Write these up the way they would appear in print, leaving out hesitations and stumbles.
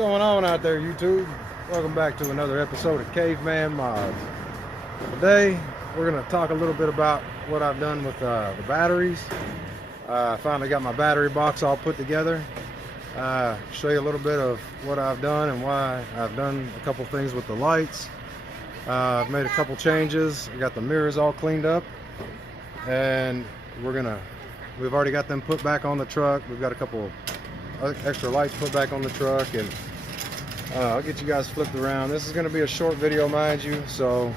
going on out there, YouTube? Welcome back to another episode of Caveman Mods. Today we're going to talk a little bit about what I've done with the batteries. I finally got my battery box all put together. Show you a little bit of what I've done and why I've done a couple things with the lights. I've made a couple changes. I got the mirrors all cleaned up, and we've already got them put back on the truck. We've got a couple extra lights put back on the truck, and I'll get you guys flipped around. This is going to be a short video, mind you, so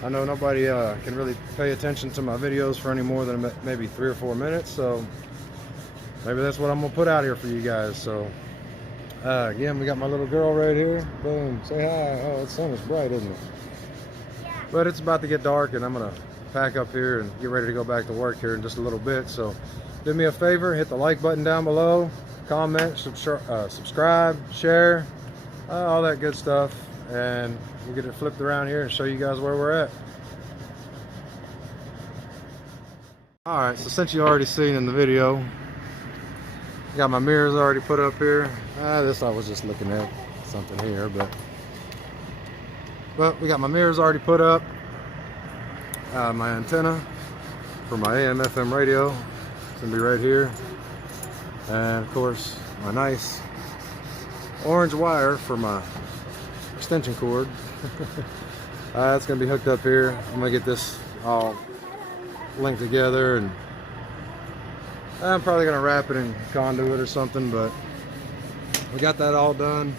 I know nobody can really pay attention to my videos for any more than maybe 3 or 4 minutes, so maybe that's what I'm gonna put out here for you guys. So again, we got my little girl right here. Boom, say hi. Oh, the sun is bright, isn't it? Yeah. But it's about to get dark, and I'm gonna pack up here and get ready to go back to work here in just a little bit. So do me a favor, hit the like button down below, comment, subscribe, share, all that good stuff, and we'll get it flipped around here and show you guys where we're at. Alright, so since you already seen in the video, got my mirrors already put up here. This I was just looking at something here, but we got my mirrors already put up. My antenna for my AM/FM radio is gonna be right here, and of course my nice orange wire for my extension cord. It's gonna be hooked up here. I'm gonna get this all linked together, and I'm probably gonna wrap it in conduit or something, but we got that all done.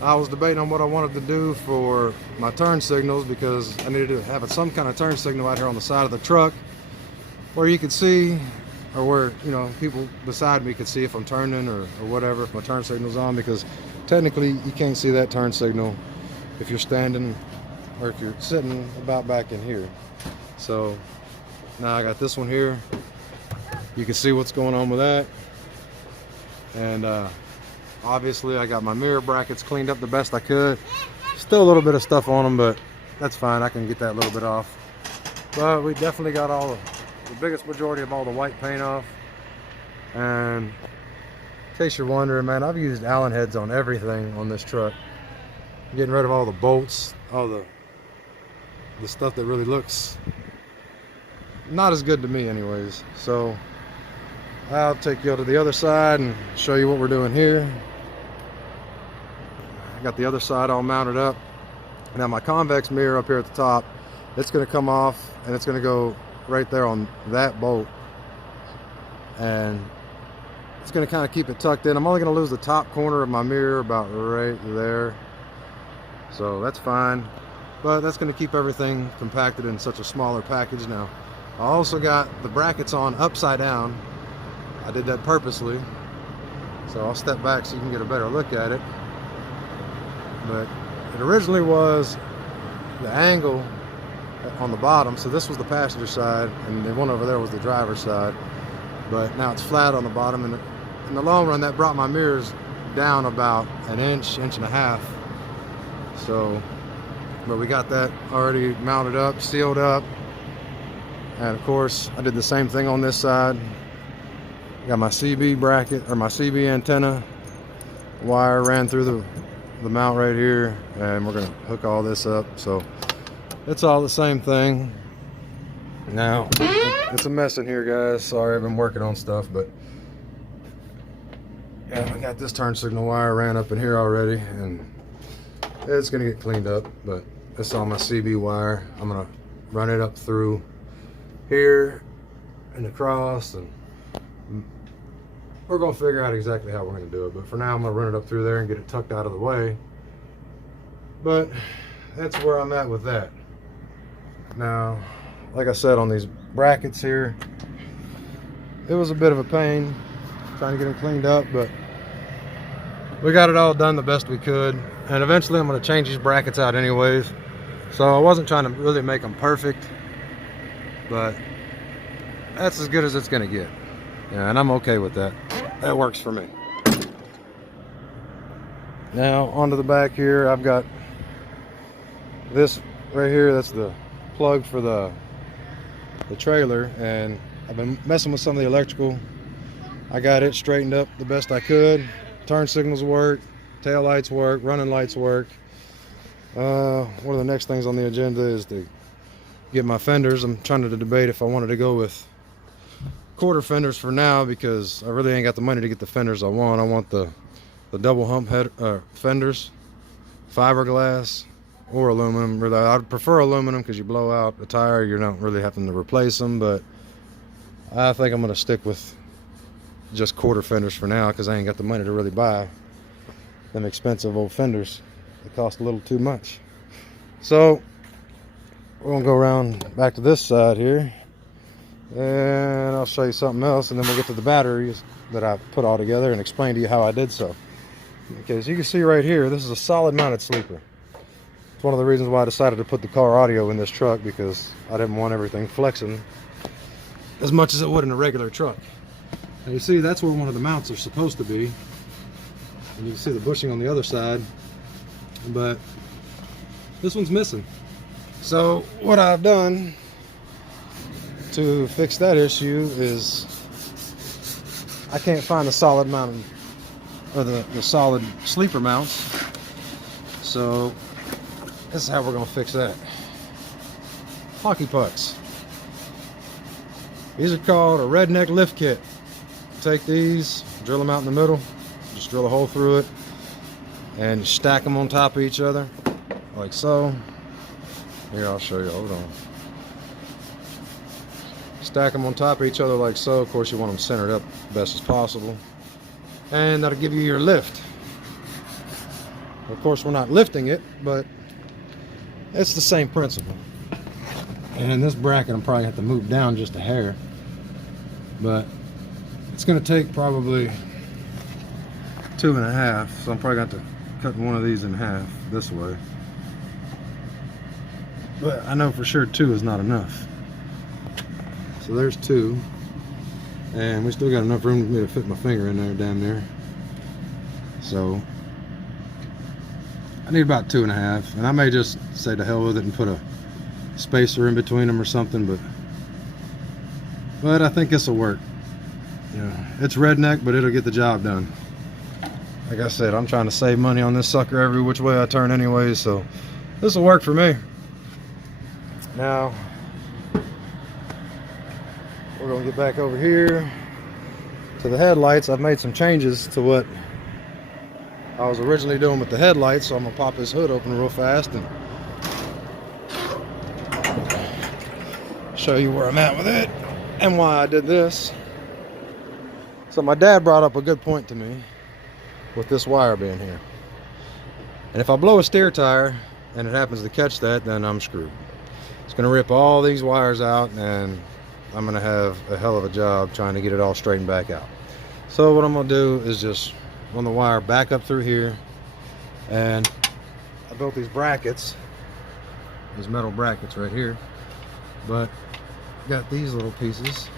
I was debating on what I wanted to do for my turn signals, because I needed to have some kind of turn signal out here on the side of the truck where you could see, or where, you know, people beside me could see if I'm turning or whatever, if my turn signal's on, because technically you can't see that turn signal if you're standing or if you're sitting about back in here. So now I got this one here. You can see what's going on with that, and obviously I got my mirror brackets cleaned up the best I could. Still a little bit of stuff on them, but that's fine. I can get that little bit off. But we definitely got the biggest majority of all the white paint off. And in case you're wondering, man, I've used Allen heads on everything on this truck. I'm getting rid of all the bolts, all the stuff that really looks not as good to me anyways. So I'll take you to the other side and show you what we're doing here. I got the other side all mounted up. Now my convex mirror up here at the top, it's going to come off, and it's going to go right there on that bolt, and it's going to kind of keep it tucked in. I'm only going to lose the top corner of my mirror about right there, so that's fine, but that's going to keep everything compacted in such a smaller package. Now I also got the brackets on upside down. I did that purposely, so I'll step back so you can get a better look at it. But it originally was the angle on the bottom, so this was the passenger side, and the one over there was the driver's side. But now it's flat on the bottom, and in the long run that brought my mirrors down about an inch and a half. So, but we got that already mounted up, sealed up, and of course I did the same thing on this side. Got my CB bracket, or my CB antenna wire ran through the mount right here, and we're gonna hook all this up. So it's all the same thing. Now it's a mess in here, guys. Sorry, I've been working on stuff, but yeah, I got this turn signal wire ran up in here already, and it's gonna get cleaned up. But it's all my CB wire. I'm gonna run it up through here and across, and we're gonna figure out exactly how we're gonna do it. But for now, I'm gonna run it up through there and get it tucked out of the way. But that's where I'm at with that. Now, like I said, on these brackets here, it was a bit of a pain trying to get them cleaned up, but we got it all done the best we could. And eventually I'm gonna change these brackets out anyways. So I wasn't trying to really make them perfect, but that's as good as it's gonna get. Yeah, and I'm okay with that. That works for me. Now onto the back here, I've got this right here. That's the plug for the trailer, and I've been messing with some of the electrical. I got it straightened up the best I could. Turn signals work, tail lights work, running lights work. One of the next things on the agenda is to get my fenders. I'm trying to debate if I wanted to go with quarter fenders for now, because I really ain't got the money to get the fenders I want. I want the double hump head fenders, fiberglass or aluminum. Really, I'd prefer aluminum because you blow out a tire, you're not really having to replace them. But I think I'm gonna stick with just quarter fenders for now, because I ain't got the money to really buy them expensive old fenders. They cost a little too much. So we're gonna go around back to this side here, and I'll show you something else, and then we'll get to the batteries that I put all together and explain to you how I did so. Okay, as you can see right here, this is a solid mounted sleeper. It's one of the reasons why I decided to put the car audio in this truck, because I didn't want everything flexing as much as it would in a regular truck. Now you see, that's where one of the mounts are supposed to be, and you can see the bushing on the other side, but this one's missing. So what I've done to fix that issue is I can't find the solid mount, or the solid sleeper mounts. So this is how we're gonna fix that. Hockey pucks. These are called a redneck lift kit. Take these, drill them out in the middle, just drill a hole through it, and stack them on top of each other, like so. Here, I'll show you, hold on. Stack them on top of each other like so. Of course, you want them centered up best as possible. And that'll give you your lift. Of course, we're not lifting it, but it's the same principle. And this bracket, I'm probably have to move down just a hair. But it's gonna take probably 2.5, so I'm probably going to have to cut one of these in half this way. But I know for sure 2 is not enough. So there's 2, and we still got enough room for me to fit my finger in there, damn near. So I need about 2.5, and I may just say to hell with it and put a spacer in between them or something, but I think this will work. Yeah, it's redneck, but it'll get the job done. Like I said, I'm trying to save money on this sucker every which way I turn anyway, so this will work for me. Now we're gonna get back over here to the headlights. I've made some changes to what I was originally doing with the headlights, so I'm gonna pop this hood open real fast and show you where I'm at with it and why I did this. So my dad brought up a good point to me with this wire being here. And if I blow a steer tire and it happens to catch that, then I'm screwed. It's gonna rip all these wires out, and I'm gonna have a hell of a job trying to get it all straightened back out. So what I'm gonna do is just run the wire back up through here, and I built these brackets, these metal brackets right here, but got these little pieces,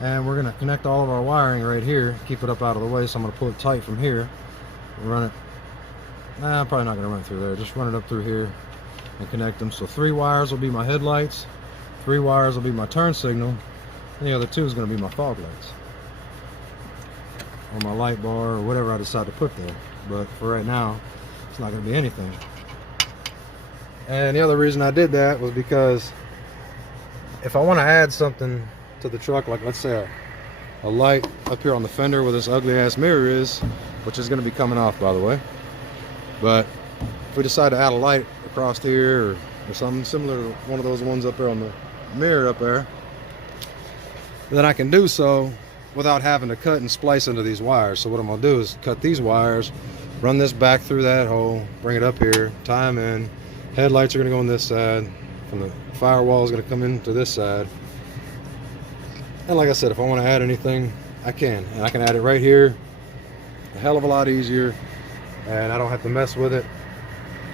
and we're gonna connect all of our wiring right here, keep it up out of the way. So I'm gonna pull it tight from here and run it. I'm probably not gonna run it through there, just run it up through here and connect them. So 3 wires will be my headlights, 3 wires will be my turn signal, and the other 2 is gonna be my fog lights, or my light bar, or whatever I decide to put there. But for right now, it's not gonna be anything. And the other reason I did that was because if I want to add something to the truck, like let's say a light up here on the fender where this ugly ass mirror is, which is going to be coming off, by the way, but if we decide to add a light across here, or something similar to one of those ones up there on the mirror up there, then I can do so without having to cut and splice into these wires. So what I'm going to do is cut these wires, run this back through that hole, bring it up here, tie them in. Headlights are going to go on this side, from the firewall is going to come into this side. And like I said, if I want to add anything, I can. And I can add it right here, a hell of a lot easier, and I don't have to mess with it,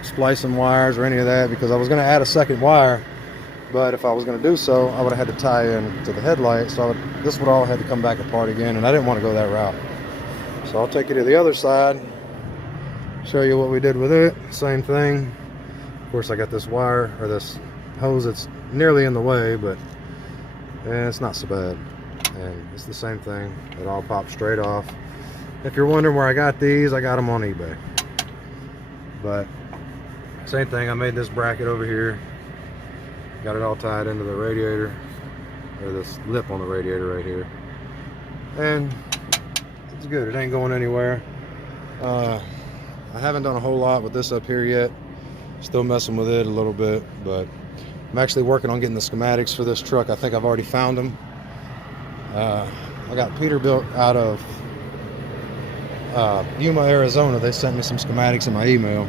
splicing wires or any of that, because I was going to add a second wire, but if I was going to do so, I would have had to tie in to the headlight, so this would all have to come back apart again, and I didn't want to go that route. So I'll take you to the other side, show you what we did with it. Same thing. Of course, I got this wire, or this hose that's nearly in the way, but it's not so bad. And it's the same thing. It all pops straight off. If you're wondering where I got these, I got them on eBay. But same thing, I made this bracket over here. Got it all tied into the radiator, or this lip on the radiator right here. And it's good, it ain't going anywhere. I haven't done a whole lot with this up here yet. Still messing with it a little bit, but I'm actually working on getting the schematics for this truck. I think I've already found them. I got Peterbilt out of Yuma, Arizona. They sent me some schematics in my email,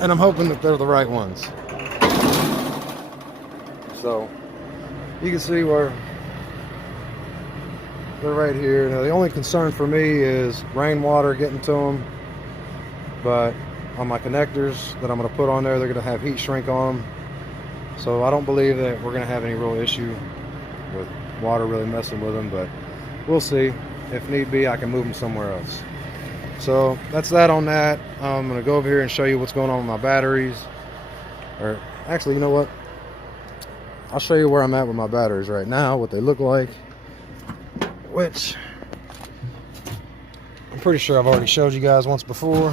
and I'm hoping that they're the right ones. So you can see where they're right here. Now the only concern for me is rainwater getting to them, but on my connectors that I'm going to put on there, they're going to have heat shrink on them, so I don't believe that we're going to have any real issue with water really messing with them, but we'll see. If need be, I can move them somewhere else. So that's that on that. I'm going to go over here and show you what's going on with my batteries. Or actually, you know what? I'll show you where I'm at with my batteries right now, what they look like, which I'm pretty sure I've already showed you guys once before.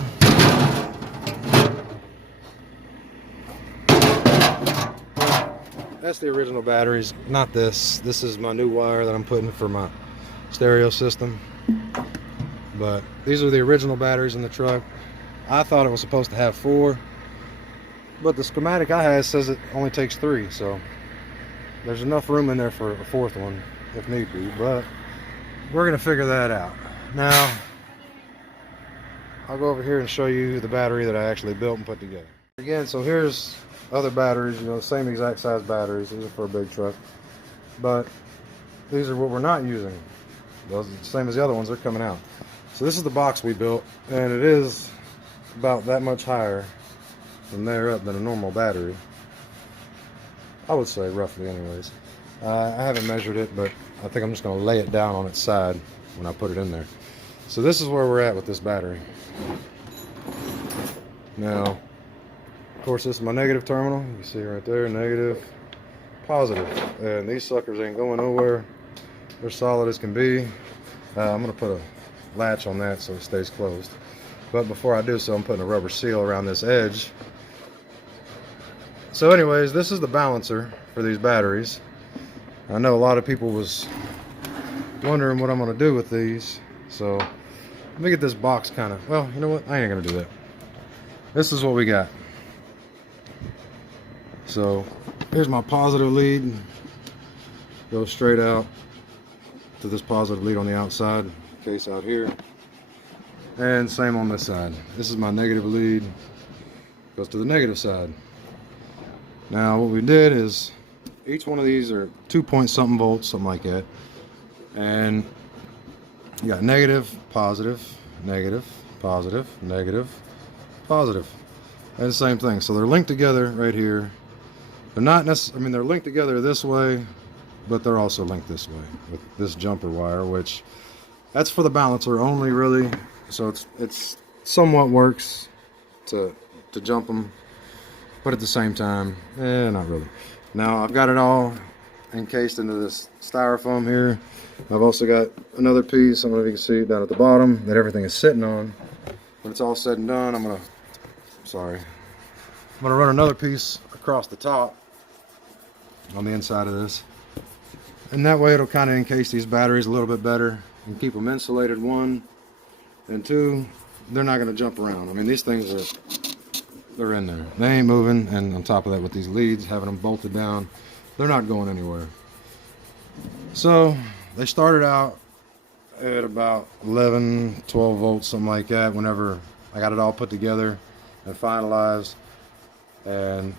That's the original batteries, not this. This is my new wire that I'm putting for my stereo system. But these are the original batteries in the truck. I thought it was supposed to have 4, but the schematic I had says it only takes 3, so there's enough room in there for a 4th one if need be, but we're gonna figure that out. Now I'll go over here and show you the battery that I actually built and put together. Again, so here's other batteries, you know, same exact size batteries. These are for a big truck, but these are what we're not using. Those are the same as the other ones, they're coming out. So this is the box we built, and it is about that much higher from there up than a normal battery, I would say, roughly anyways. I haven't measured it, but I think I'm just going to lay it down on its side when I put it in there. So this is where we're at with this battery. Now, of course, this is my negative terminal. You can see right there, negative, positive. And these suckers ain't going nowhere. They're solid as can be. I'm going to put a latch on that so it stays closed. But before I do so, I'm putting a rubber seal around this edge. So anyways, this is the balancer for these batteries. I know a lot of people was wondering what I'm going to do with these. So let me get this box kind of, well, you know what? I ain't going to do that. This is what we got. So here's my positive lead. Goes straight out to this positive lead on the outside, case out here. And same on this side. This is my negative lead. Goes to the negative side. Now what we did is each one of these are 2 point something volts, something like that. And you got negative, positive, negative, positive, negative, positive. And the same thing. So they're linked together right here. They're not necessarily, I mean, they're linked together this way, but they're also linked this way with this jumper wire, which that's for the balancer only, really. So it's somewhat works to jump them, but at the same time, not really. Now I've got it all encased into this styrofoam here. I've also got another piece, I don't know if you can see it down at the bottom, that everything is sitting on. When it's all said and done, I'm gonna run another piece across the top on the inside of this. And that way it'll kind of encase these batteries a little bit better and keep them insulated, 1. And 2, they're not going to jump around. I mean, these things they're in there. They ain't moving. And on top of that, with these leads, having them bolted down, they're not going anywhere. So they started out at about 11, 12 volts, something like that, whenever I got it all put together and finalized. And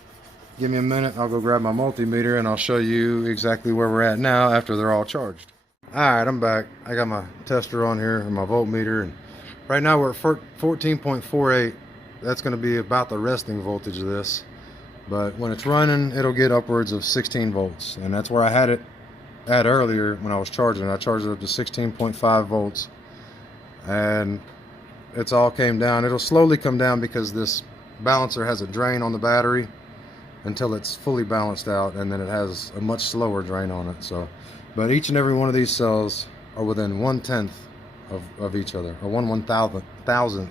give me a minute, I'll go grab my multimeter and I'll show you exactly where we're at now after they're all charged. Alright, I'm back. I got my tester on here and my voltmeter, and right now we're at 14.48. That's going to be about the resting voltage of this, but when it's running it'll get upwards of 16 volts, and that's where I had it at earlier when I was charging it. I charged it up to 16.5 volts, and it's all came down. It'll slowly come down because this balancer has a drain on the battery until it's fully balanced out, and then it has a much slower drain on it. So, but each and every one of these cells are within 1/10 of each other, or 1/1000th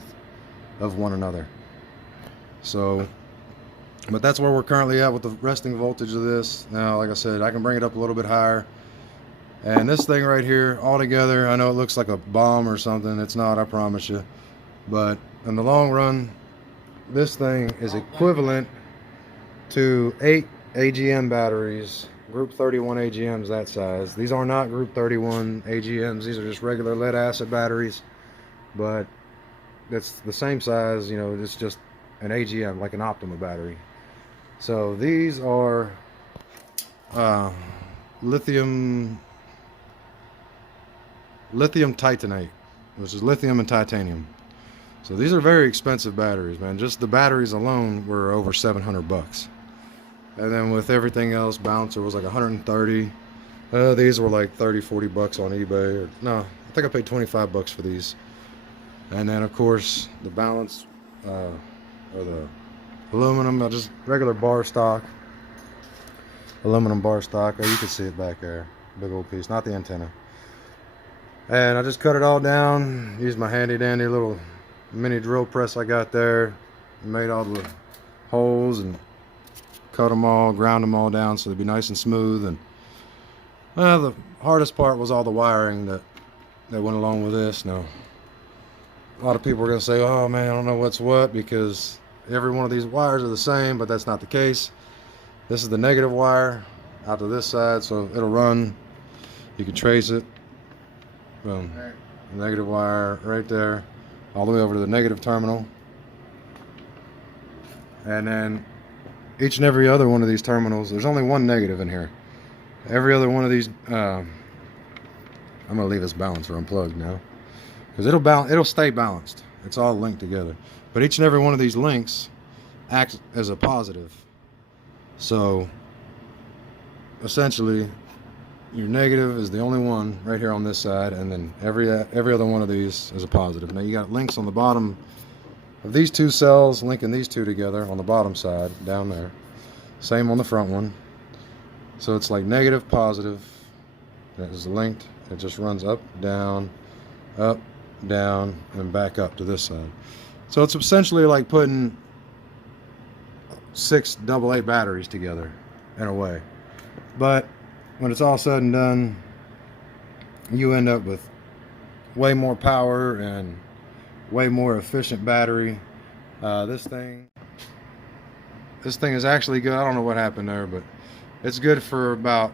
of one another. So, but that's where we're currently at with the resting voltage of this. Now, like I said, I can bring it up a little bit higher. And this thing right here, altogether, I know it looks like a bomb or something. It's not, I promise you. But in the long run, this thing is equivalent to 8 AGM batteries, group 31 AGMs that size. These are not group 31 AGMs. These are just regular lead acid batteries, but it's the same size, you know, it's just an AGM, like an Optima battery. So these are lithium titanate, which is lithium and titanium. So these are very expensive batteries, man. Just the batteries alone were over 700 bucks. And then with everything else, balancer was like 130. These were like 30, 40 bucks on eBay. Or no, I think I paid 25 bucks for these. And then of course the balance, or the aluminum, just regular bar stock. Aluminum bar stock. Oh, you can see it back there. Big old piece, not the antenna. And I just cut it all down. Used my handy dandy little mini drill press I got there. Made all the holes and cut them all, ground them all down so they'd be nice and smooth. And the hardest part was all the wiring that went along with this. Now, a lot of people are going to say, oh man, I don't know what's what, because every one of these wires are the same, but that's not the case. This is the negative wire out to this side, so it'll run. You can trace it. Boom. Negative wire right there, all the way over to the negative terminal. And then each and every other one of these terminals, there's only one negative in here. Every other one of these, I'm gonna leave this balancer unplugged now, because it'll stay balanced. It's all linked together. But each and every one of these links acts as a positive. So essentially, your negative is the only one right here on this side, and then every other one of these is a positive. Now you got links on the bottom of these two cells, linking these two together on the bottom side down there. Same on the front one. So it's like negative, positive. That is linked. It just runs up, down, and back up to this side. So it's essentially like putting 6 AA batteries together in a way. But when it's all said and done, you end up with way more power and way more efficient battery. This thing is actually good. I don't know what happened there, but it's good for about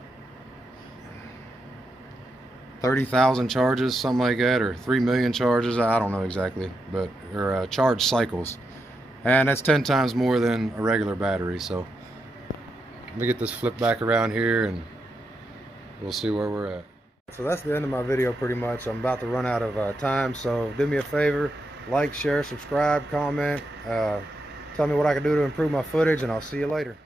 30,000 charges, something like that, or 3 million charges. I don't know exactly, but or charge cycles, and that's 10 times more than a regular battery. So let me get this flipped back around here, and we'll see where we're at. So that's the end of my video pretty much. I'm about to run out of time, so do me a favor, like, share, subscribe, comment, tell me what I can do to improve my footage, and I'll see you later.